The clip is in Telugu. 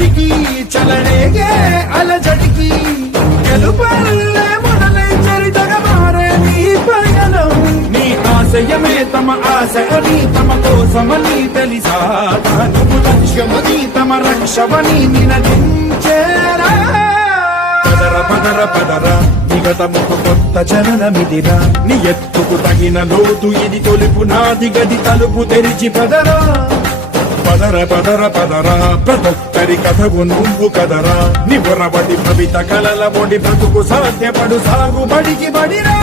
అలజడికి చలనేగే అలజడికి గెలుపల్లే మొదలై చరితగా మారే నీ పయనం నీ ఆశయమే తమ ఆశ అని తమ కోసమని తెలిసా నువ్వు లక్ష్యమని తమ రక్షమని నినదించేరా పదర పదర పదర నిగతముకు కొత్త చలనమిదిరా నీ ఎత్తుకు తగిన లోతు ఇది తొలుపు నాది గది తలుపు తెరిచి పదరా పదర పదర పదరా ప్రతొక్కరి కథకు నువ్వు కదరా నిబురబడి భవిత కలల బొడి బ్రతుకు సాధ్యపడు సాగుబడికి బడిరా